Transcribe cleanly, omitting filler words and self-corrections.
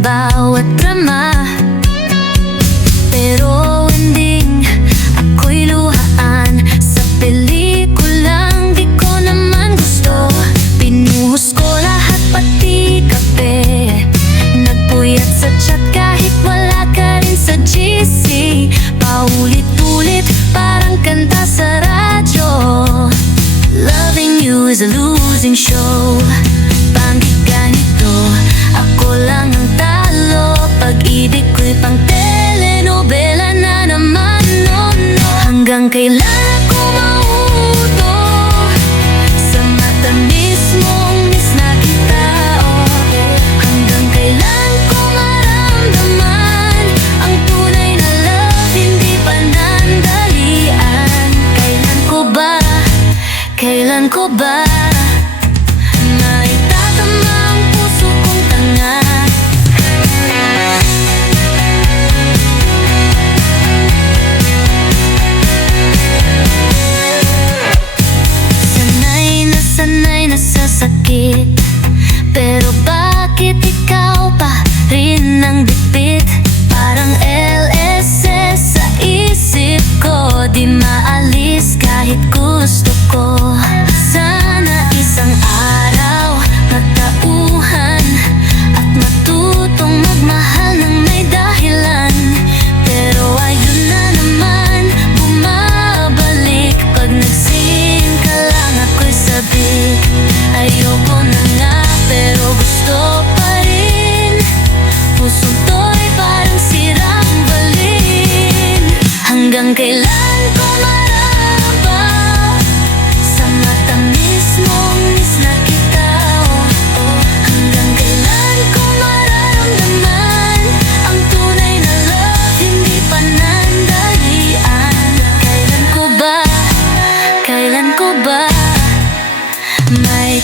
bawat drama. Pero ending, ako'y luhaan sa pelikulang di ko naman gusto. Pinuhos ko lahat pati kape, nagpuyat sa chat kahit wala ka rin sa GC. Paulit-ulit parang kanta sa radyo. Loving you is a losing show. Pangit ganito, ako lang ang talo. Pag-ibig ko'y pang telenovela na naman, no, no. Hanggang kailan ako mauto sa matamis mong miss na kita, oh. Hanggang kailan ko maramdaman ang tunay na love, hindi panandalian. Kailan ko ba, kailan ko ba maitatama ang puso kong tanga? Sanay na sa sakit, pero bakit ikaw pa rin ang bitbit? Parang LSS sa isip ko, di maalis kahit gusto ko. Sana isang araw matauhan at matutong magmahal ng may dahilan. Pero ayun na naman, bumabalik pag nagsing ka lang ako'y sabik. Ayoko na nga pero gusto pa rin, pusong to'y parang sirang balin. Hanggang kailan ko marabaw sa matamis mong miss na kita, oh, oh. Hanggang kailan ko mararamdaman ang tunay na love, hindi panandalian. Kailan ko ba, kailan ko ba may